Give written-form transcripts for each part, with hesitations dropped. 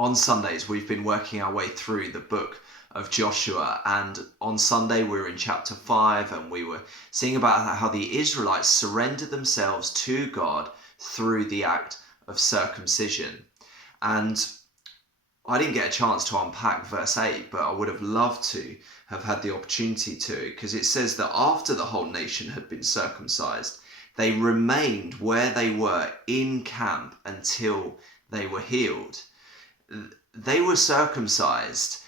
On Sundays, we've been working our way through the book of Joshua, and on Sunday we were in chapter 5, and we were seeing about how the Israelites surrendered themselves to God through the act of circumcision. And I didn't get a chance to unpack verse 8, but I would have loved to have had the opportunity to, because it says that after the whole nation had been circumcised, they remained where they were in camp until they were healed. They were circumcised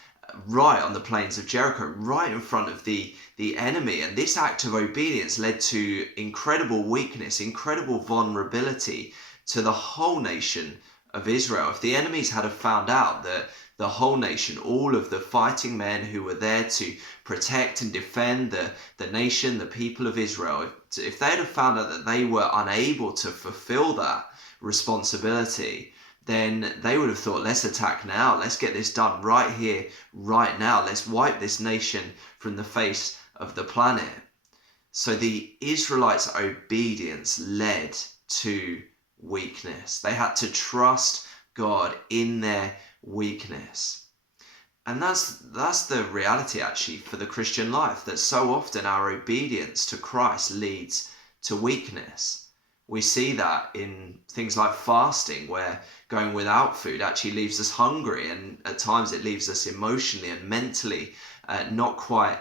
right on the plains of Jericho, right in front of the enemy. And this act of obedience led to incredible weakness, incredible vulnerability to the whole nation of Israel. If the enemies had found out that the whole nation, all of the fighting men who were there to protect and defend the nation, the people of Israel, if they had found out that they were unable to fulfill that responsibility, then they would have thought, let's attack now. Let's get this done right here, right now. Let's wipe this nation from the face of the planet. So the Israelites' obedience led to weakness. They had to trust God in their weakness. And that's the reality actually for the Christian life, that so often our obedience to Christ leads to weakness. We see that in things like fasting, where going without food actually leaves us hungry, and at times it leaves us emotionally and mentally not quite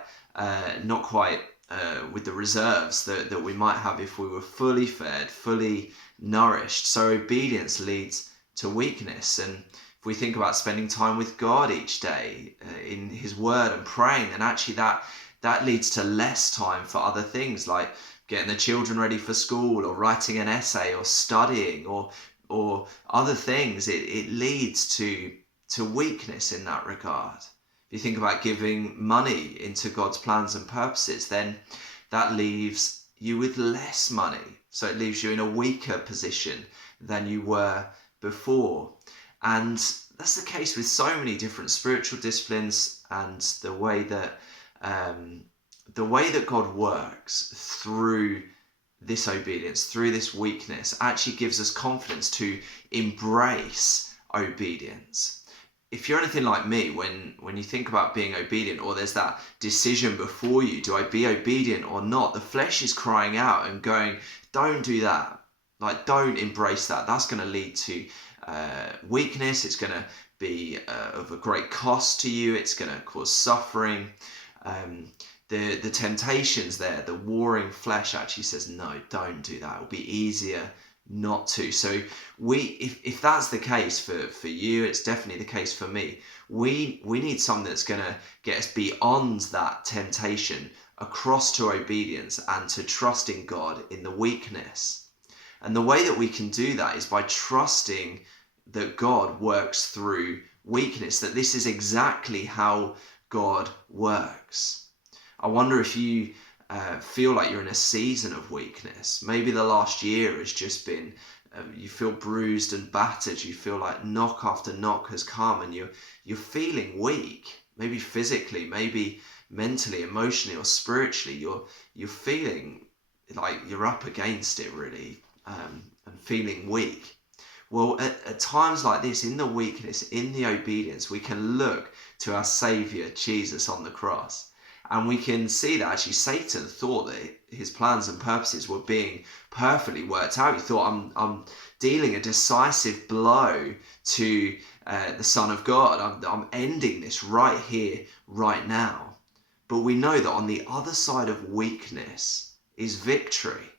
with the reserves that we might have if we were fully fed, fully nourished. So obedience leads to weakness. And if we think about spending time with God each day in His Word and praying, then actually that leads to less time for other things like getting the children ready for school, or writing an essay, or studying, or other things. It leads to weakness in that regard. If you think about giving money into God's plans and purposes, then that leaves you with less money. So it leaves you in a weaker position than you were before. And that's the case with so many different spiritual disciplines, and the way that God works through this obedience, through this weakness, actually gives us confidence to embrace obedience. If you're anything like me, when you think about being obedient, or there's that decision before you, do I be obedient or not? The flesh is crying out and going, don't do that. Like, don't embrace that. That's going to lead to weakness. It's going to be of a great cost to you. It's going to cause suffering. The temptations there, the warring flesh actually says, no, don't do that. It'll be easier not to. So if that's the case for you, it's definitely the case for me. We need something that's going to get us beyond that temptation, across to obedience and to trusting God in the weakness. And the way that we can do that is by trusting that God works through weakness, that this is exactly how God works. I wonder if you feel like you're in a season of weakness. Maybe the last year has just been, you feel bruised and battered. You feel like knock after knock has come, and you're feeling weak. Maybe physically, maybe mentally, emotionally, or spiritually. You're feeling like you're up against it really, and feeling weak. Well, at times like this, in the weakness, in the obedience, we can look to our Saviour Jesus on the cross. And we can see that actually Satan thought that his plans and purposes were being perfectly worked out. He thought, I'm dealing a decisive blow to the Son of God. I'm ending this right here, right now. But we know that on the other side of weakness is victory.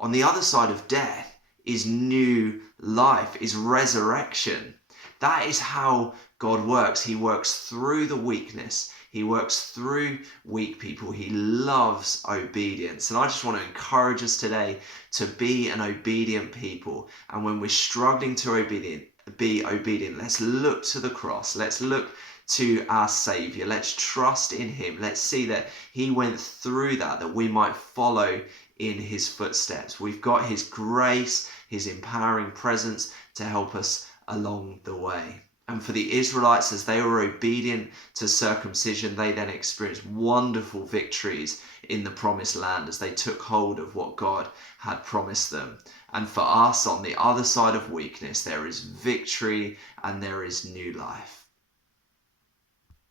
On the other side of death is new life, is resurrection. That is how God works. He works through the weakness. He works through weak people. He loves obedience. And I just want to encourage us today to be an obedient people. And when we're struggling to be obedient, let's look to the cross. Let's look to our Saviour. Let's trust in Him. Let's see that He went through that we might follow in His footsteps. We've got His grace, His empowering presence to help us along the way. And for the Israelites, as they were obedient to circumcision, they then experienced wonderful victories in the promised land as they took hold of what God had promised them. And for us, on the other side of weakness, there is victory and there is new life.